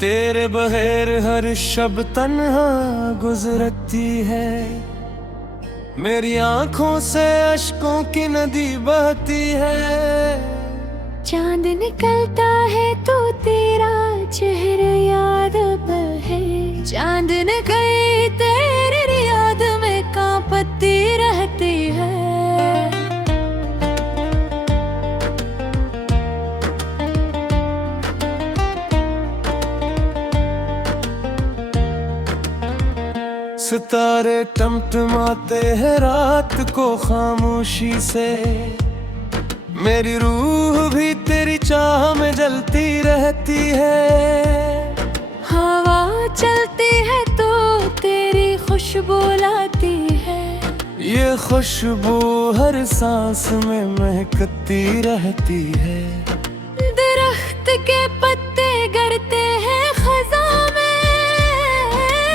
तेरे बगैर हर शब तन्हा गुजरती है। मेरी आंखों से अश्कों की नदी बहती है। चांद निकलता है तो तेरा चेहरा याद है। चांद निकले तेरी याद में कांपती रहती है। सितारे टमटमाते हैं रात को खामोशी से। मेरी रूह भी तेरी चाह में जलती रहती है। हवा चलती है तो तेरी खुशबू लाती है। ये खुशबू हर सांस में महकती रहती है। दरख्त के पत्ते गिरते हैं खज़ां में।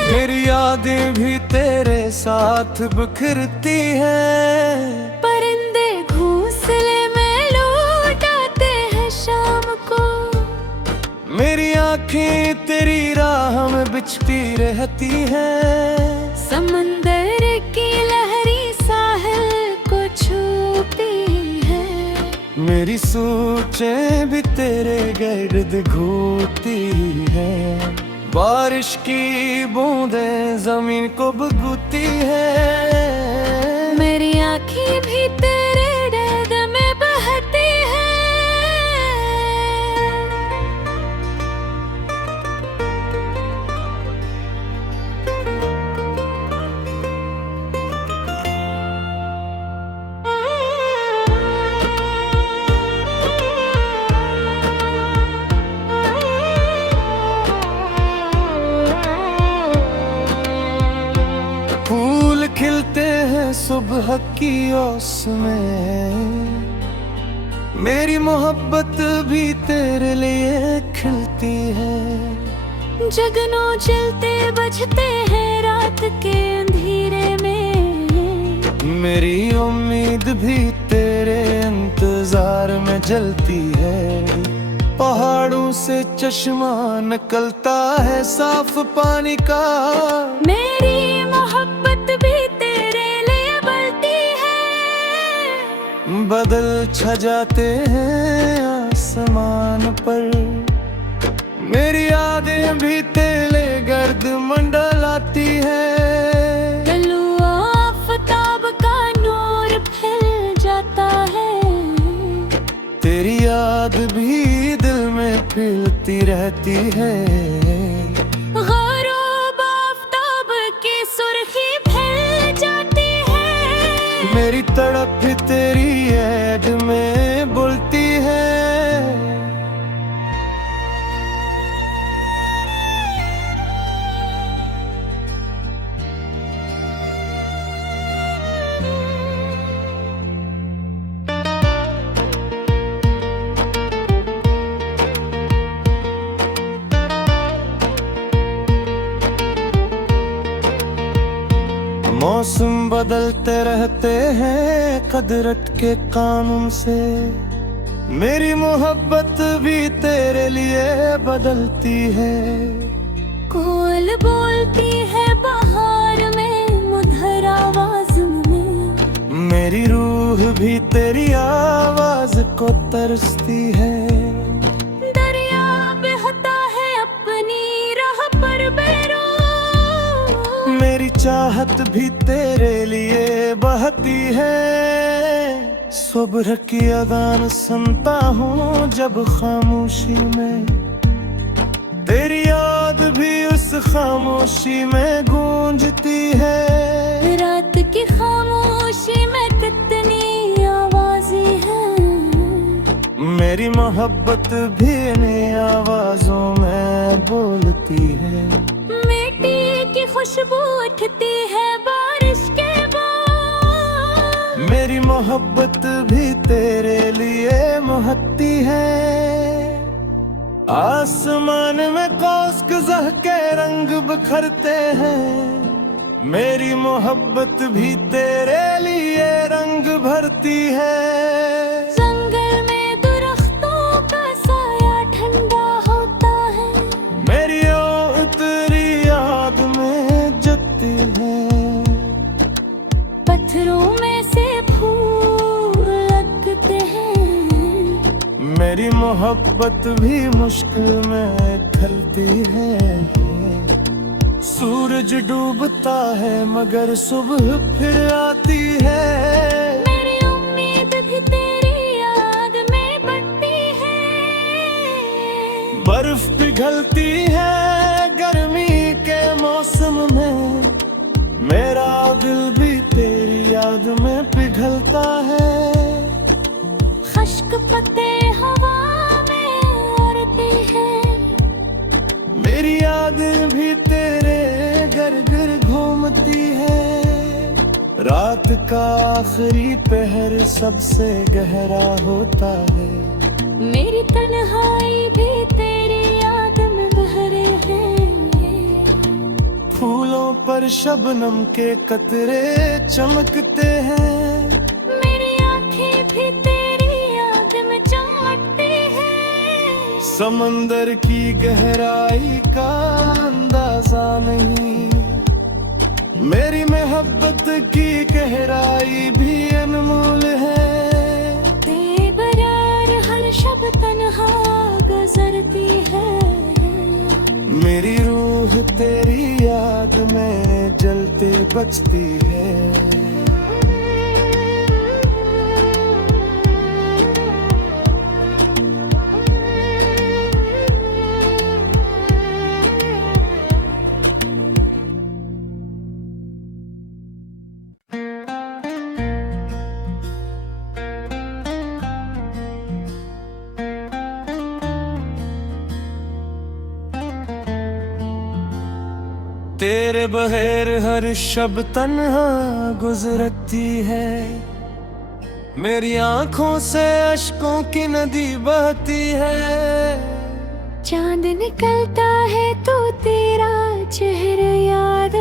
मेरी यादें भी तेरे साथ बिखरती हैं। परिंदे घोंसले में लौट आते हैं शाम को। मेरी आँखें तेरी राह में बिछती रहती हैं। समंदर की लहरी साहिल को छूती है। मेरी सोचें भी तेरे गिर्द घूमती हैं। बारिश की बूंदें जमीन को भीगोती हैं। मेरी आँखें भी तेरे दर्द में बहती है। फूल खिलते हैं सुबह की ओस में। मेरी मोहब्बत भी तेरे लिए खिलती है। जगनों जलते बजते हैं रात के अंधेरे में। मेरी उम्मीद भी तेरे इंतजार में जलती है। पहाड़ों से चश्मा निकलता है साफ पानी का। मेरी मोहब्बत भी तेरे लिए बलती है। बादल छा जाते हैं आसमान पर। मेरी यादें भी तेरे गर्द मंडलाती है। गलुआ आफताब का नूर फैल जाता है। तेरी याद भी दिल में फैलती रहती है। गरूब आफताब की सुर्खी फैल जाती है। मेरी तड़प भी तेरी याद में बोलती है। मौसम बदलते रहते हैं कुदरत के कानून से। मेरी मोहब्बत भी तेरे लिए बदलती है। कोयल बोलती है बहार में मधुर आवाज में। मेरी रूह भी तेरी आवाज को तरसती है। दरिया बहता है अपनी राह पर बेरो। मेरी चाहत भी तेरे लिए बहती है। सुबह की अज़ान सुनता हूँ जब खामोशी में। तेरी याद भी उस खामोशी में गूंजती है। रात की खामोशी में कितनी आवाजें हैं। मेरी मोहब्बत भी इन्हीं आवाजों में बोलती है। मिट्टी की खुशबू उठती है बारिश के बाद। मेरी मोहब्बत भी तेरे लिए महकती है। आसमान में कौस कज़ह के रंग बिखरते हैं। मेरी मोहब्बत भी तेरे लिए रंग भरती है। जंगल में दरख्तों का साया ठंडा होता है। मेरी मोहब्बत भी मुश्किल में ढलती है। सूरज डूबता है मगर सुबह फिर आती है। मेरी उम्मीद भी तेरी याद में बढ़ती है। बर्फ पिघलती है गर्मी के मौसम में, मेरा दिल भी तेरी याद में पिघलता है। खश्क पत्ते हवा में उड़ती है। मेरी यादें भी तेरे घर घूमती है। रात का आखिरी पहर सबसे गहरा होता है। मेरी तन्हाई भी तेरी याद में बहरे हैं। फूलों पर शबनम के कतरे चमकते हैं। मेरी आंखें भी तेरी याद में चमकती हैं। समंदर की गहराई का अंदाजा नहीं, मेरी मोहब्बत की गहराई भी अनमोल है। बेबरार हर शब तन्हा गुजरती है। मेरी रूह तेरी याद में जलते बचती है। तेरे बगैर हर शब तन्हा गुजरती है। मेरी आंखों से अश्कों की नदी बहती है। चांद निकलता है तो तेरा चेहरा याद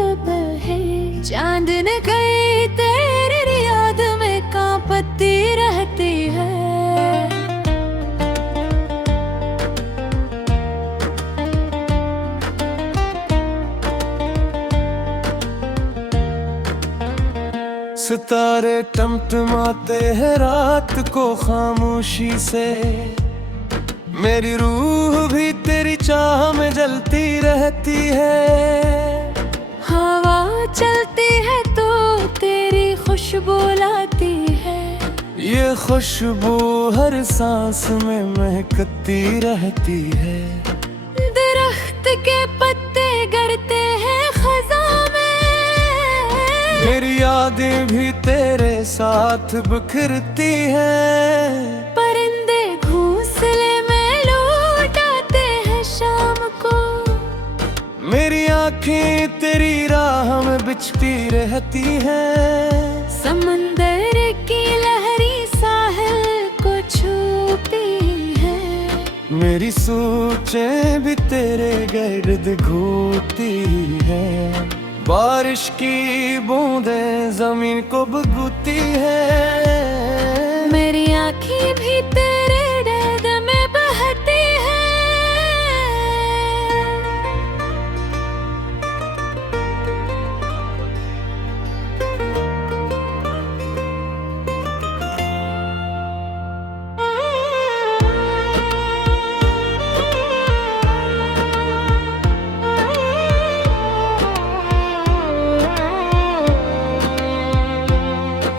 है। चांद निकली तेरी याद में कांपती रहती है। सितारे टमटमाते हैं रात को खामोशी से। मेरी रूह भी तेरी चाह में जलती रहती है। हवा चलती है तो तेरी खुशबू लाती है। ये खुशबू हर सांस में महकती रहती है। दरख्त के पत्ते गिरते हैं खज़ां में। मेरी यादें भी तेरे साथ बिखरती हैं। परिंदे घोंसले में लौट आते हैं शाम को। मेरी आँखें तेरी राह में बिछती रहती हैं। समंदर की लहरी साहिल को छूती है। मेरी सोचें भी तेरे गिर्द घूमती हैं। बारिश की बूंदें जमीन को भीगती है। मेरी आँखें भी तेरे दर्द में बहती है।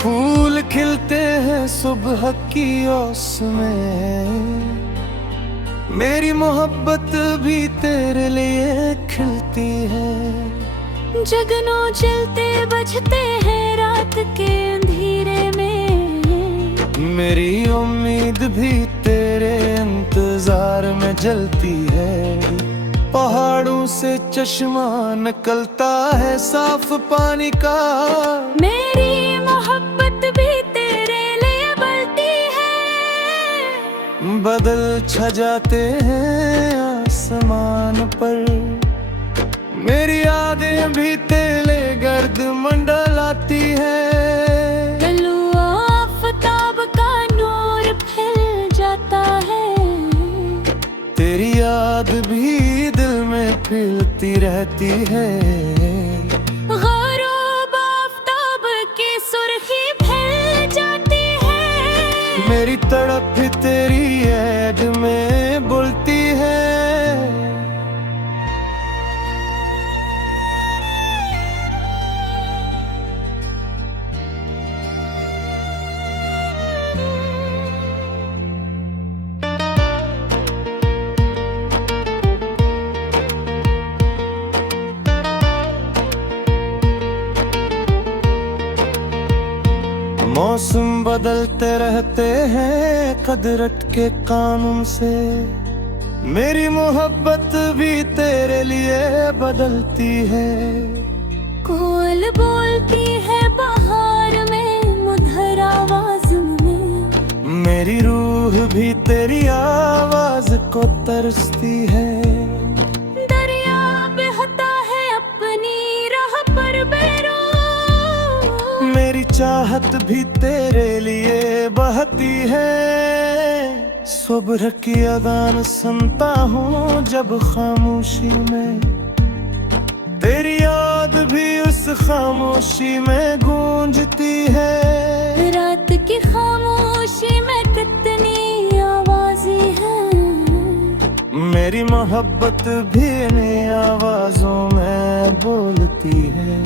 फूल खिलते हैं सुबह की ओस में। मेरी मोहब्बत भी तेरे लिए खिलती है। जगनों जलते बजते हैं रात के अंधेरे में। मेरी उम्मीद भी तेरे इंतजार में जलती है। पहाड़ों से चश्मा निकलता है साफ पानी का। मेरी मोहब्बत भी तेरे लिए बढ़ती है। बादल छा जाते हैं आसमान पर। मेरी यादें भी तेरे गर्द मंडलाती है। गलुआ आफताब का नूर फैल जाता है। तेरी याद भी दिल में फैलती रहती है। गरूब आफताब की सुर्खी फैल जाती है। मेरी तड़प भी तेरी याद में मौसम बदलते रहते हैं कुदरत के कानून से, मेरी मोहब्बत भी तेरे लिए बदलती है। कोयल बोलती है बहार में मधुर आवाज में, मेरी रूह भी तेरी आवाज को तरसती है। दरिया बहता है अपनी राह पर बेरो, मेरी चाहत भी तेरे लिए बहती है। सुबह की अजान सुनता हूँ जब खामोशी में, तेरी याद भी उस खामोशी में गूंजती है। रात की खामोशी में कितनी आवाजें हैं, मेरी मोहब्बत भी इन्हीं आवाजों में बोलती है।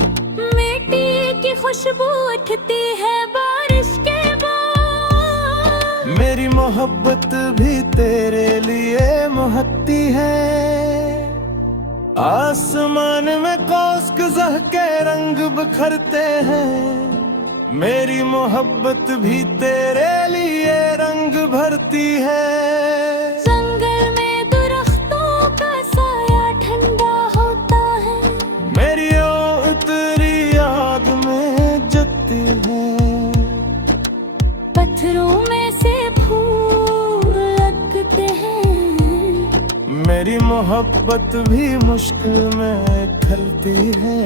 मिट्टी की खुशबू उठती है बारिश के बाद, मेरी मोहब्बत भी तेरे लिए महकती है। आसमान में कौस कज़ह के रंग बिखरते हैं, मेरी मोहब्बत भी तेरे लिए रंग भरती है। जंगल में दरख्तों का साया ठंडा होता है, मेरी ओ तेरी याद में जगती है। पत्थरों में से फूल लगते हैं, मेरी मोहब्बत भी मुश्किल में ढलती है।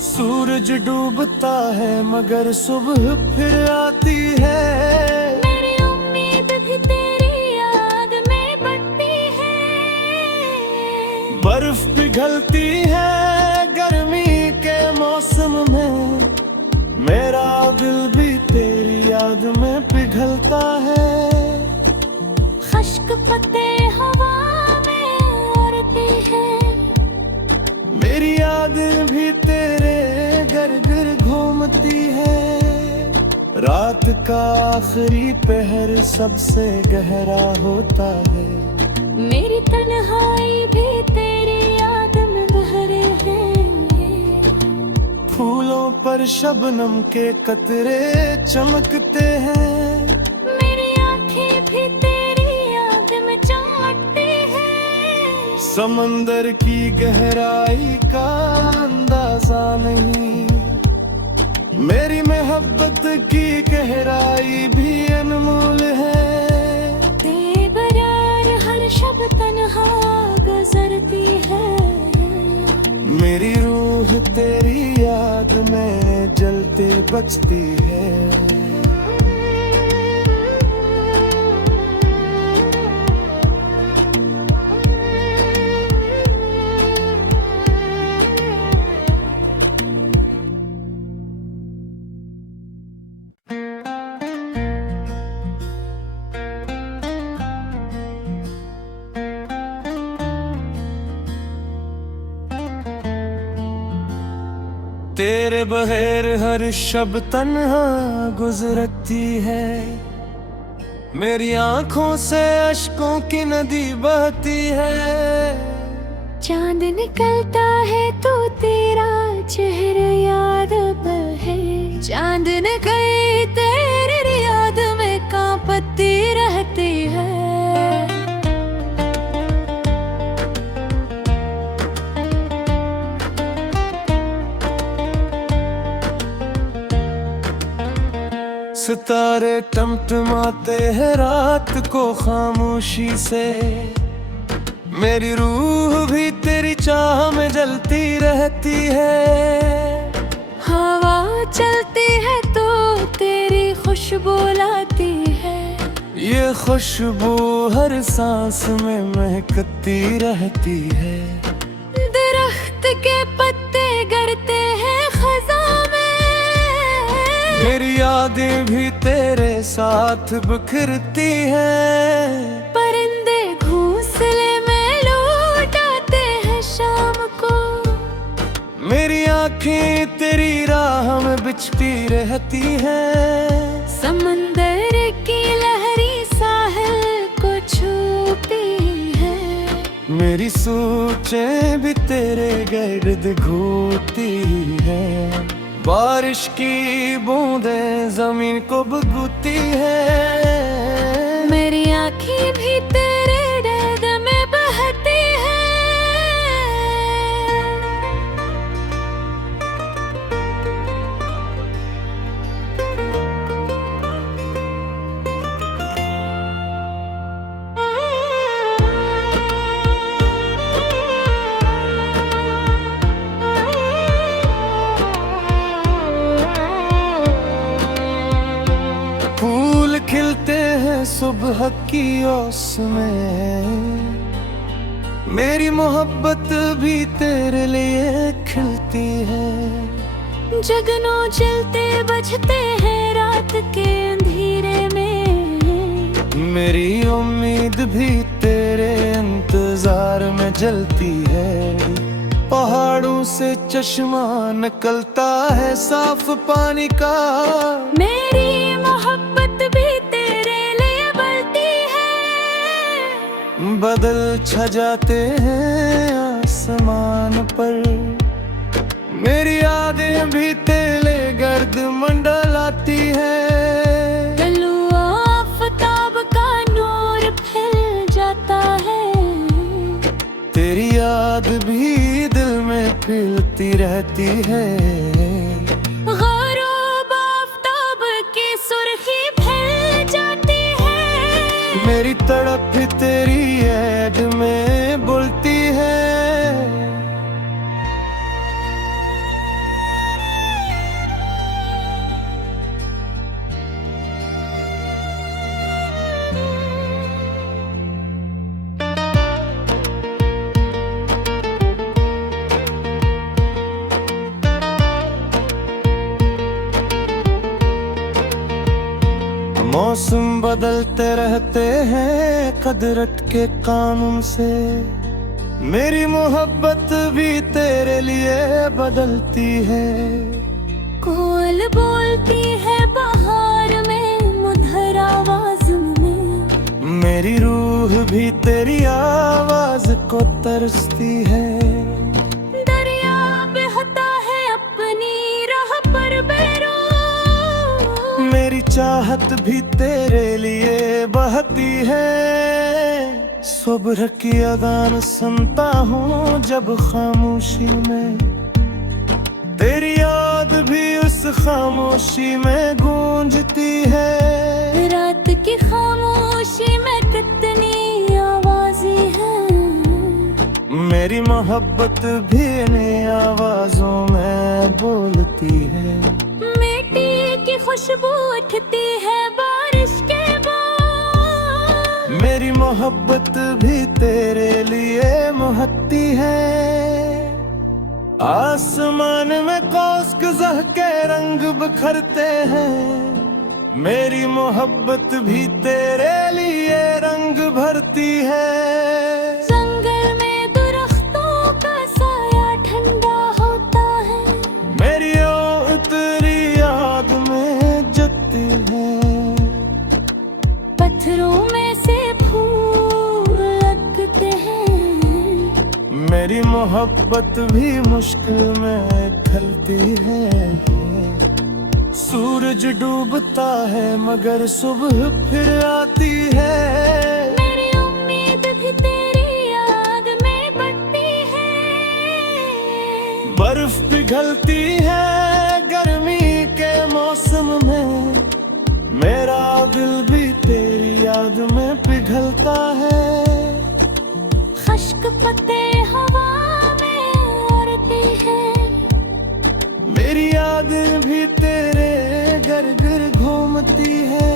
सूरज डूबता है मगर सुबह फिर आती है। मेरी उम्मीद भी तेरी याद में बढ़ती है। बर्फ पिघलती है गर्मी के मौसम में, मेरा दिल भी तेरी याद में पिघलता है। खश्क पत्ते हवा में उड़ते हैं, मेरी यादें भी तेरे गिर घूमती है। रात का आखिरी पहर सबसे गहरा होता है, मेरी तन्हाई भी तेरी याद में बहरे हैं। फूलों पर शबनम के कतरे चमकते हैं, मेरी आंखें भी तेरी याद में चमकती हैं। समंदर की गहराई का अंदाजा नहीं, मेरी मोहब्बत की गहराई भी अनमोल है। बेबरार हर शब तन्हा गुजरती है, मेरी रूह तेरी याद में जलते बचती है। तेरे बगैर हर शब तन्हा गुजरती है, मेरी आंखों से अश्कों की नदी बहती है। चांद निकलता है तो तेरा चेहरा याद पर है, चांद निकले तेरी याद में कांपती रहती है। सितारे टमटमाते हैं रात को खामोशी से, मेरी रूह भी तेरी चाह में जलती रहती है। हवा चलती है तो तेरी खुशबू लाती है, ये खुशबू हर सांस में महकती रहती है। दरख्त के पत्ते गिरते हैं खज़ां में, मेरी यादें भी तेरे साथ बिखरती हैं। परिंदे घोंसले में लौट आते हैं शाम को, मेरी आँखें तेरी राह में बिछती रहती हैं। समंदर की लहरी साहिल को छूती है, मेरी सोचें भी तेरे गिर्द घूमती है। बारिश की बूंदें जमीन को भुगती है। मेरी आँखें भी तेरे दर्द में बहती है। फूल खिलते हैं सुबह की ओस में, मेरी मोहब्बत भी तेरे लिए खिलती है। जगनों जलते बजते हैं रात के अंधेरे में, मेरी उम्मीद भी तेरे इंतजार में जलती है। पहाड़ों से चश्मा निकलता है साफ पानी का, मेरी मोहब्बत भी तेरे लिए बलती है। बदल छा जाते हैं आसमान पर, मेरी यादें भी तेरे गर्द मंडलाती है। गलुआ आफताब का नूर फैल जाता है, तेरी याद भी दिल में खिलती रहती है। गरूब आफताब की सुर्खी फैल जाती है, मेरी तड़प भी तेरी याद में बुलती है। मौसम बदलते रहते हैं कुदरत के कानून से, मेरी मोहब्बत भी तेरे लिए बदलती है। कोयल बोलती है बहार में मधुर आवाज में, मेरी रूह भी तेरी आवाज को तरसती है। दरिया बहता है अपनी राह पर बेरो, मेरी चाहत भी तेरे लिए बहती है। सुबह की अजान सुनता हूँ जब खामोशी में, तेरी याद भी उस खामोशी में गूंजती है। रात की खामोशी में कितनी आवाजें हैं, मेरी मोहब्बत भी इन्हीं आवाजों में बोलती है। मिट्टी की खुशबू उठती है बारिश के बाद, मेरी मोहब्बत भी तेरे लिए महकती है। आसमान में कौस कज़ह के रंग बिखरते हैं, मेरी मोहब्बत भी तेरे लिए रंग भरती है। जंगल में दरख्तों का साया ठंडा होता है, मेरी ओ तेरी याद में जलती है। पत्थरों में से फूल लगते हैं, मेरी मोहब्बत भी मुश्किल में ढलती है। सूरज डूबता है मगर सुबह फिर आती है, मेरी उम्मीद भी तेरी याद में बढ़ती है। बर्फ पिघलती है गर्मी के मौसम में, मेरा दिल भी तेरी याद में पिघलता है। खश्क पत्ते हवा में उड़ती हैं, मेरी यादें भी तेरे गिर घूमती है।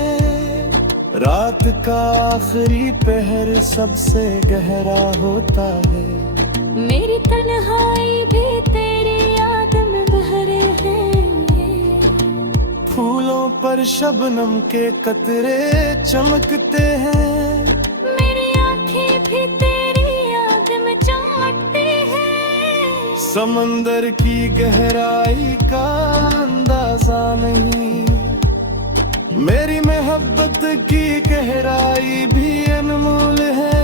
रात का आखिरी पहर सबसे गहरा होता है, मेरी तन्हाई भी तेरी याद में बहरे हैं। फूलों पर शबनम के कतरे चमकते हैं, मेरी आँखें भी तेरी याद में चमकती हैं। समंदर की गहराई का अंदाजा नहीं, मेरी मोहब्बत की गहराई भी अनमोल है।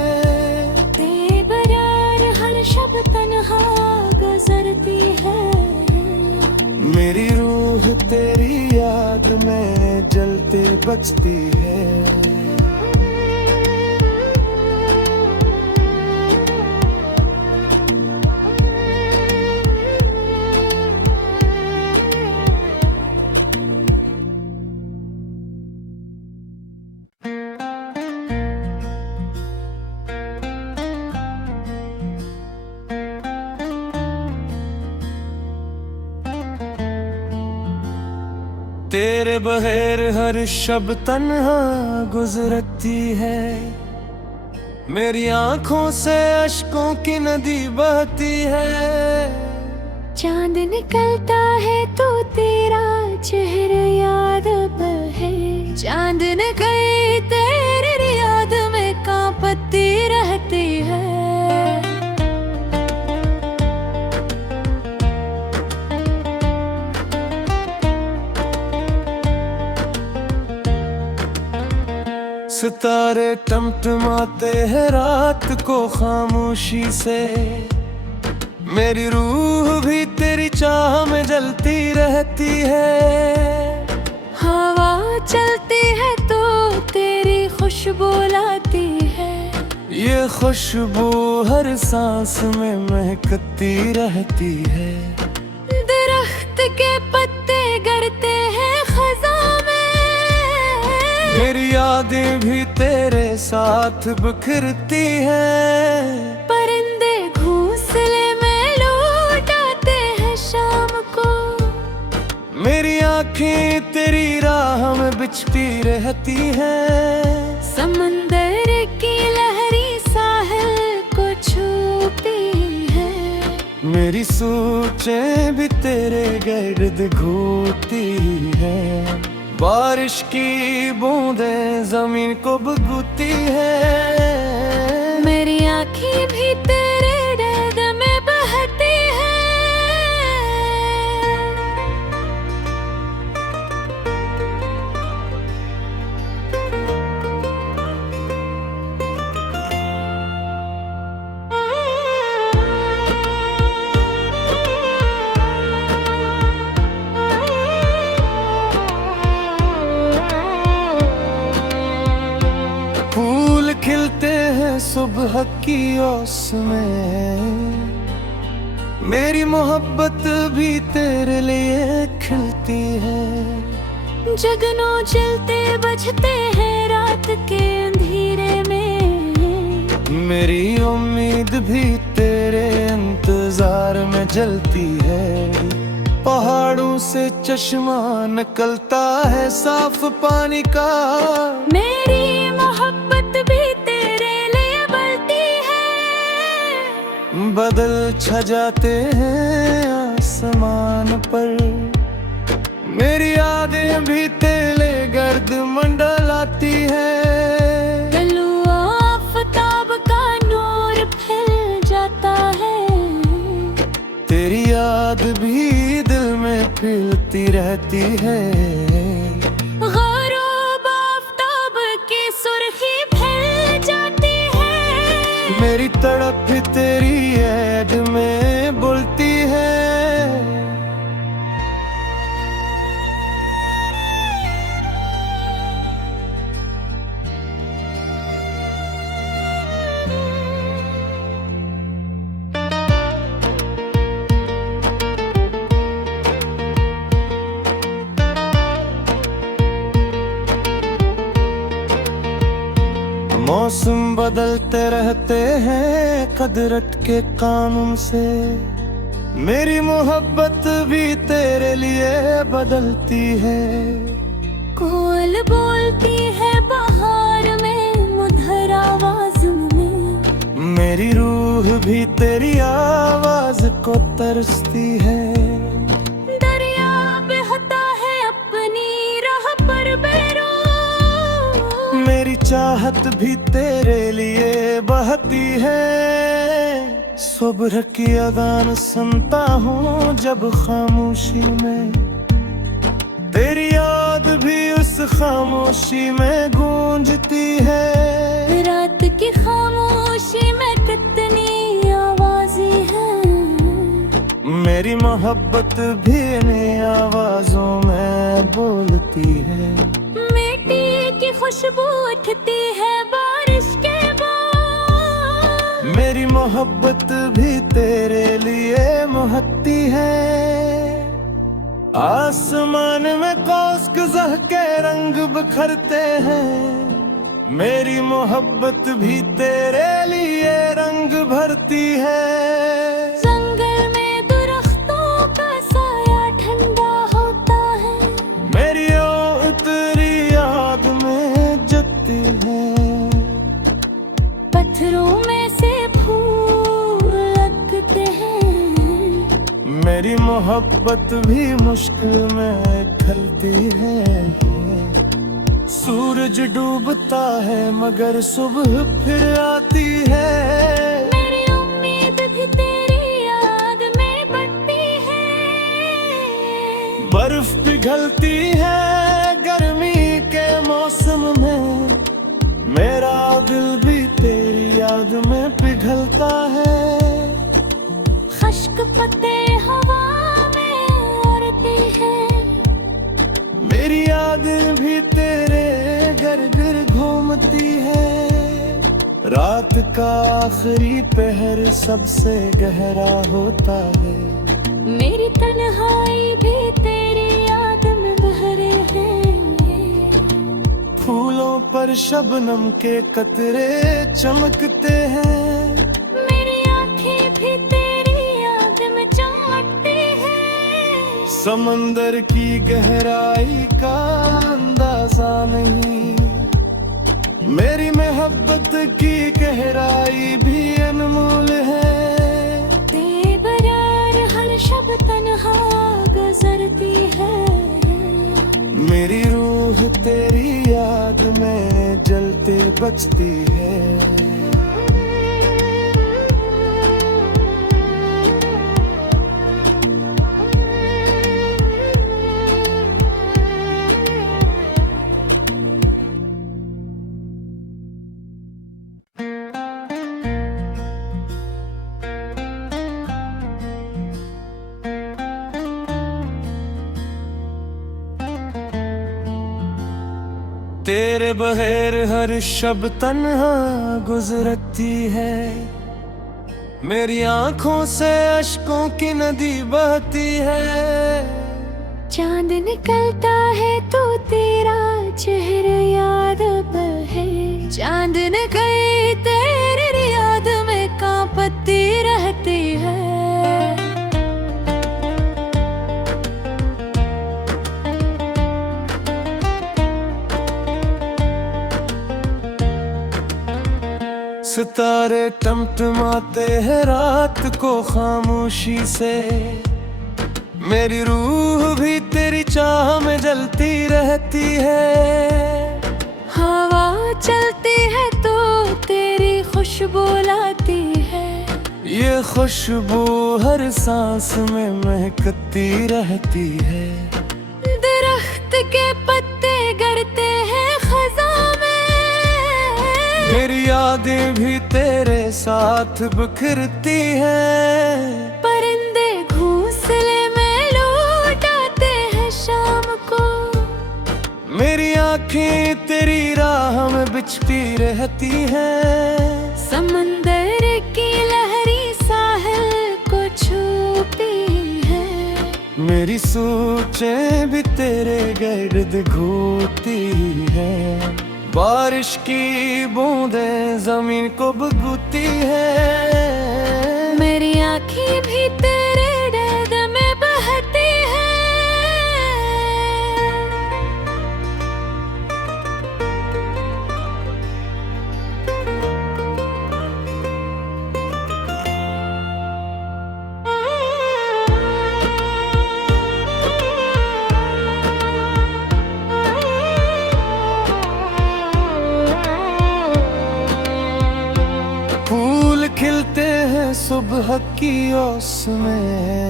बेबरार हर शब तन्हा गुजरती है, मेरी रूह तेरी याद में जलते बचती है। तेरे बगैर हर शब तन्हा गुजरती है, मेरी आंखों से अश्कों की नदी बहती है। चांद निकलता है तो तेरा चेहरा याद है, चांद निकले तेरी याद में कांपती रहती है। सितारे टमटमाते हैं रात को खामोशी से, मेरी रूह भी तेरी चाह में जलती रहती है। हवा चलती है तो तेरी खुशबू लाती है, ये खुशबू हर सांस में महकती रहती है। दरख्त के पत्ते गिरते हैं खज़ां में, मेरी यादें भी तेरे साथ बिखरती हैं। परिंदे घोंसले में लौट आते हैं शाम को, मेरी आँखें तेरी राह में बिछती रहती हैं। समंदर की लहरी साहिल को छूती है, मेरी सोचें भी तेरे गिर्द घूमती हैं। बारिश की बूंदें जमीन को भीगोती है, मेरी आँखें भी तेरे दर्द में बहती है। फूल खिलते हैं सुबह की ओस में, मेरी मोहब्बत भी तेरे लिए खिलती है। जगनों जलते बजते हैं रात के अंधेरे में, मेरी उम्मीद भी तेरे इंतजार में जलती है। पहाड़ों से चश्मा निकलता है साफ पानी का, मेरी मोहब्बत भी तेरे लिए बलती है। बादल छा जाते हैं आसमान पर, मेरी यादें भी तेरे गर्द मंडलाती है। गलुआ आफताब का नूर फैल जाता है, तेरी याद भी दिल में फिरती रहती है। गरूब आफताब की सुर्खी फैल जाती है, मेरी तड़प भी तेरी याद में बुलती है। मौसम बदलते रहते हैं कुदरत के कानून से, मेरी मोहब्बत भी तेरे लिए बदलती है। कोयल बोलती है बहार में मधुर आवाज में, मेरी रूह भी तेरी आवाज को तरसती है। दरिया बहता है अपनी राह पर बेरो, मेरी चाहत भी तेरे लिए बहती है। सुबह की अजान सुनता हूँ जब खामोशी में, तेरी याद भी उस खामोशी में गूंजती है। रात की खामोशी में कितनी आवाजें हैं, मेरी मोहब्बत भी इन्हीं आवाजों में बोलती है। मिट्टी की खुशबू उठती है बारिश के बाद। मेरी मोहब्बत भी तेरे लिए महकती है। आसमान में कौस कज़ह के रंग बिखरते हैं। मेरी मोहब्बत भी तेरे लिए रंग भरती है। जंगल में दरख्तों का साया ठंडा होता है। मेरी ओ तेरी याद में जगती है। पत्थरों में से फूल लगते हैं। मेरी मोहब्बत भी मुश्किल में ढलती है। सूरज डूबता है मगर सुबह फिर आती है। मेरी उम्मीद भी तेरी याद में बढ़ती है। बर्फ पिघलती है गर्मी के मौसम में। मेरा दिल भी तेरी याद में पिघलता है। खश्क पत्ते हवा में उड़ती है। मेरी यादें भी तेरे गिर घूमती है। रात का आखिरी पहर सबसे गहरा होता है। मेरी तन्हाई भी तेरी याद में बहरे हैं। फूलों पर शबनम के कतरे चमकते हैं। मेरी आंखें भी तेरी याद में चमकती हैं। समंदर की गहराई का अंदाजा नहीं। मेरी मोहब्बत की गहराई भी अनमोल है। बेकरार हर शब तन्हा गुजरती है। मेरी रूह तेरी याद में जलते बचती है। तेरे बगैर हर शब तन्हा गुजरती है। मेरी आंखों से अश्कों की नदी बहती है। चांद निकलता है तो तेरा चेहरा याद पर है। चांद निकल तेरी याद में कांपती रहती है। सितारे टमटमाते हैं रात को खामोशी से। मेरी रूह भी तेरी चाह में जलती रहती है। हवा चलती है तो तेरी खुशबू लाती है। ये खुशबू हर सांस में महकती रहती है। दरख्त के पत्ते गिरते हैं खज़ां में। मेरी यादें भी तेरे साथ बिखरती हैं। परिंदे घोंसले में लौट आते हैं शाम को। मेरी आँखें तेरी राह में बिछती रहती हैं। समंदर की लहरी साहिल को छूती है। मेरी सोचें भी तेरे गिर्द घूमती हैं। बारिश की बूंदें जमीन को भीगती हैं। मेरी आँखें भी तेरे दर्द में बहती हैं। खिलते हैं सुबह की ओस में।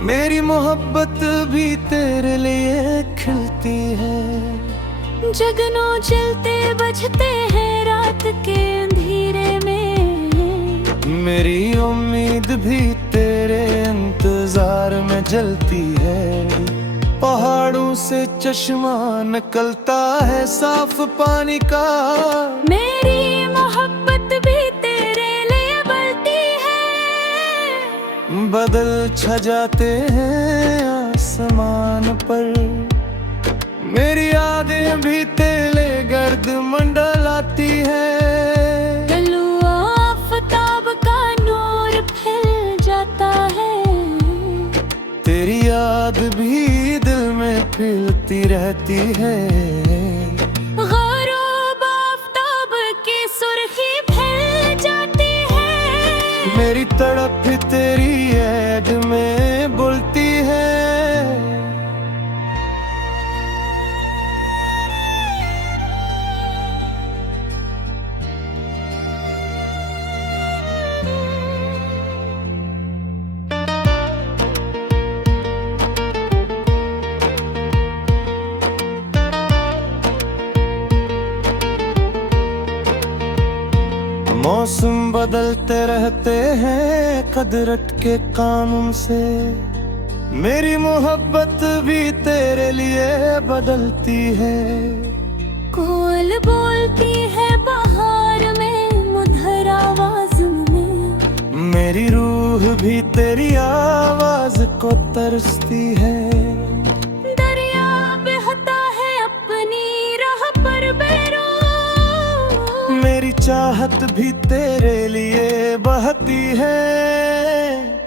मेरी मोहब्बत भी तेरे लिए खिलती है। जगनों जलते बजते हैं रात के अंधेरे में। मेरी उम्मीद भी तेरे इंतजार में जलती है। पहाड़ों से चश्मा निकलता है साफ पानी का। मेरी मोहब्बत भी तेरे लिए बलती है। बादल छा जाते हैं आसमान पर, मेरी यादें भी तेरे गर्द मंडलाती है। गलुआ आफताब का नूर फैल जाता है। तेरी याद भी दिल में खिलती रहती है। गरूब आफताब की सुर्खी फैल जाती है। मेरी तड़प भी तेरी याद में बुलती है। मौसम बदलते रहते हैं कुदरत के कानून से। मेरी मोहब्बत भी तेरे लिए बदलती है। कोयल बोलती है बहार में मधुर आवाज में। मेरी रूह भी तेरी आवाज को तरसती है। दरिया बहता है अपनी राह पर बेरो। मेरी चाहत भी तेरे लिए बहती है।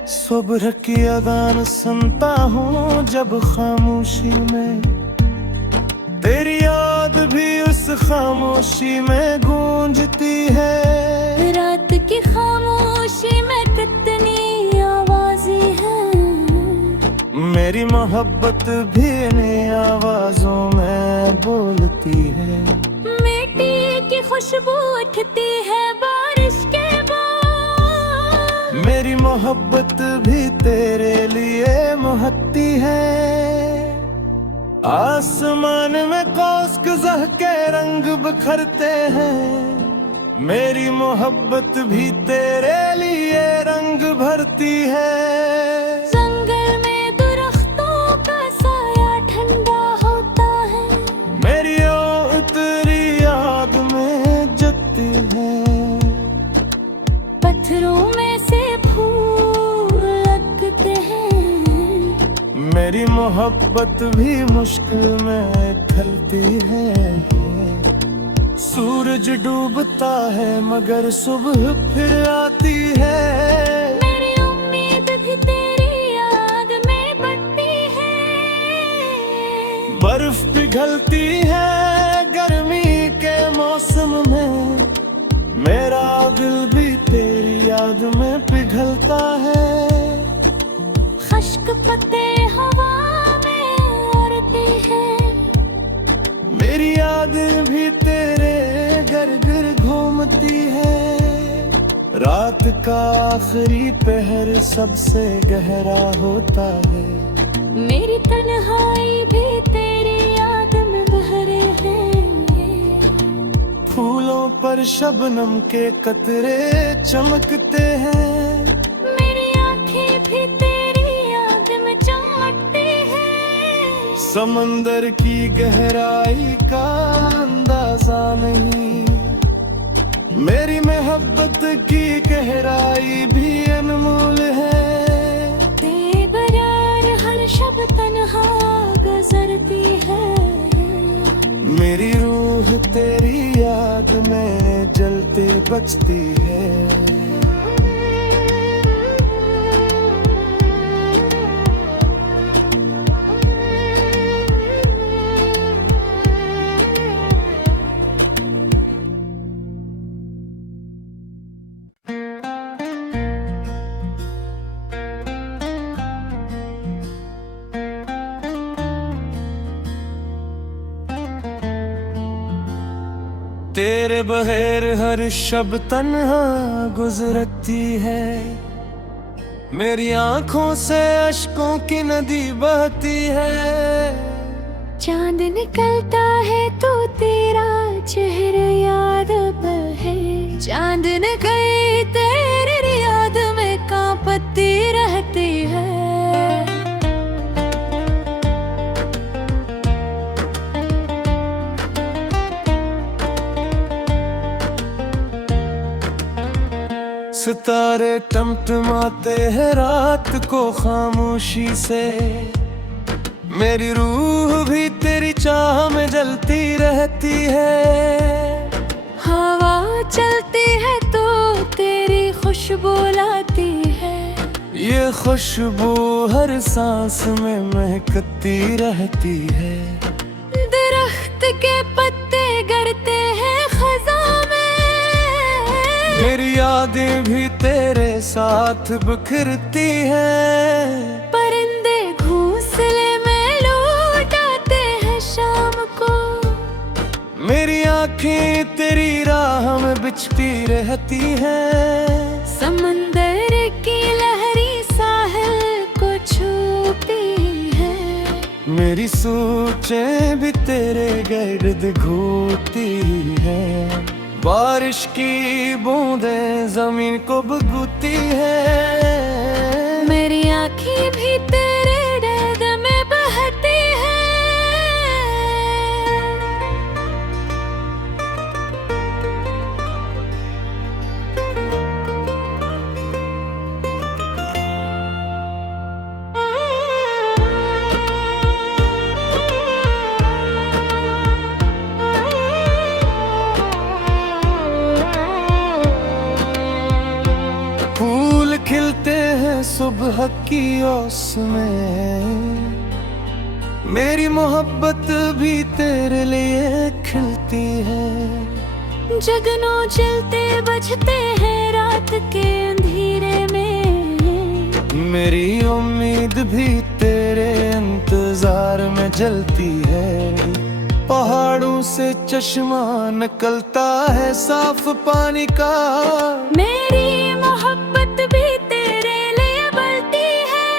सुबह की अजान सुनता हूँ जब खामोशी में, तेरी याद भी उस खामोशी में गूंजती है। रात की खामोशी में कितनी आवाजें हैं। मेरी मोहब्बत भी इन्हीं आवाजों में बोलती है। मिट्टी की खुशबू उठती है बारिश के बाद। मेरी मोहब्बत भी तेरे लिए महकती है। आसमान में कौस कज़ह के रंग बिखरते हैं। मेरी मोहब्बत भी तेरे लिए रंग भरती है। जंगल में दरख्तों का साया ठंडा होता है। मेरी ओ तेरी याद में जलती है। पत्थरों में से फूल लगते हैं। मेरी मोहब्बत भी मुश्किल में खलती है। सूरज डूबता है मगर सुबह फिर आती है। मेरी उम्मीद भी तेरी याद में बढ़ती है। बर्फ पिघलती है गर्मी के मौसम में। मेरा दिल भी तेरी याद में पिघलता है। खश्क पत्ते हवा में उड़ते हैं। मेरी यादें भी तेरे गिर घूमती है। रात का आखिरी पहर सबसे गहरा होता है। मेरी तन्हाई भी तेरी याद में बहरे हैं। फूलों पर शबनम के कतरे चमकते हैं। मेरी आंखें भी तेरी याद में चमकती हैं। समंदर की गहराई का अंदाजा नहीं। मेरी मोहब्बत की गहराई भी अनमोल है। बेकरार हर शब तन्हा गुजरती है। मेरी रूह तेरी याद में जलते बचती है। तेरे बगैर हर शब तन्हा गुजरती है। मेरी आंखों से अश्कों की नदी बहती है। चांद निकलता है तो तेरा चेहरा याद अब है। चांद निकल तेरे बत्ती रहती है। सितारे टमटमाते हैं रात को खामोशी से, मेरी रूह भी तेरी चाह में जलती रहती है। हवा चलती है तो तेरी खुशबू लाती है, ये खुशबू हर सांस में महकती रहती है। दरख्त के पत्ते गिरते हैं खज़ां में, मेरी यादें भी तेरे साथ बिखरती हैं। परिंदे घोंसले में लौट आते हैं शाम को, मेरी आँखें तेरी राह में बिछती रहती हैं। समंदर की लहरी साहिल को छूती है, मेरी सोचें भी तेरे गिर्द घूमती हैं। बारिश की बूंदें जमीन को भीगती हैं। मेरी आँखें भी तेरे दर्द में बहती है। फूल खिलते हैं सुबह की ओस में, मेरी मोहब्बत भी तेरे लिए खिलती है। जगनों जलते बजते हैं रात के अंधेरे में, मेरी उम्मीद भी तेरे इंतजार में जलती है। पहाड़ों से चश्मा निकलता है साफ पानी का, मेरी मोहब्बत भी तेरे लिए बलती है।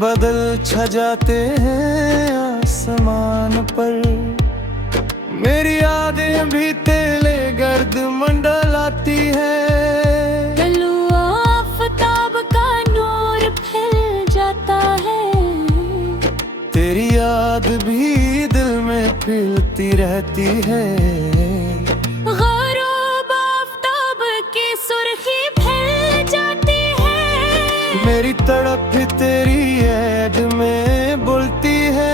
बदल छा जाते हैं आसमान पर, मेरी यादें भी तेरे गर्द मंडलाती है। गलुआ आफताब का नूर फैल जाता है, तेरी याद भी दिल में फैलती रहती है। गरूब आफताब की सुर्खी फैल जाती है, मेरी तड़प भी तेरी याद में बुलती है।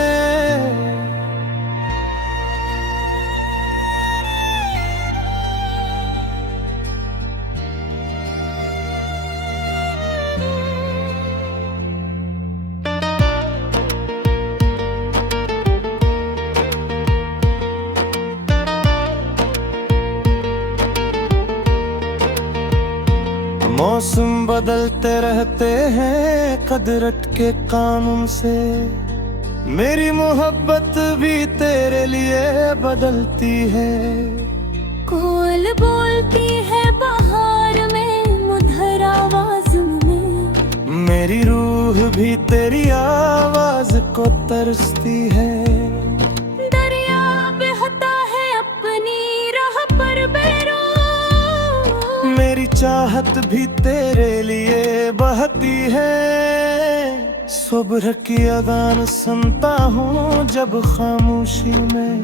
मौसम बदलते रहते हैं कुदरत के कानून से, मेरी मोहब्बत भी तेरे लिए बदलती है। कोयल बोलती है बहार में मधुर आवाज में, मेरी रूह भी तेरी आवाज को तरसती है। दरिया बहता है अपनी राह पर बेरो, मेरी चाहत भी तेरे लिए बहती है। सुबह की अजान सुनता हूँ जब खामोशी में,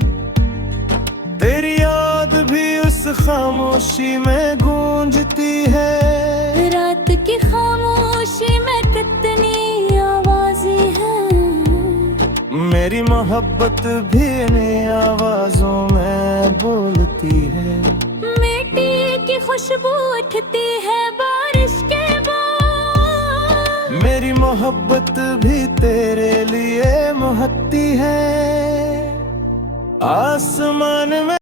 तेरी याद भी उस खामोशी में गूंजती है। रात की खामोशी में कितनी आवाजें हैं, मेरी मोहब्बत भी इन आवाजों में बोलती है। मिट्टी की खुशबू उठती है बारिश के बाद, मेरी मोहब्बत भी तेरे लिए महकती है। आसमान में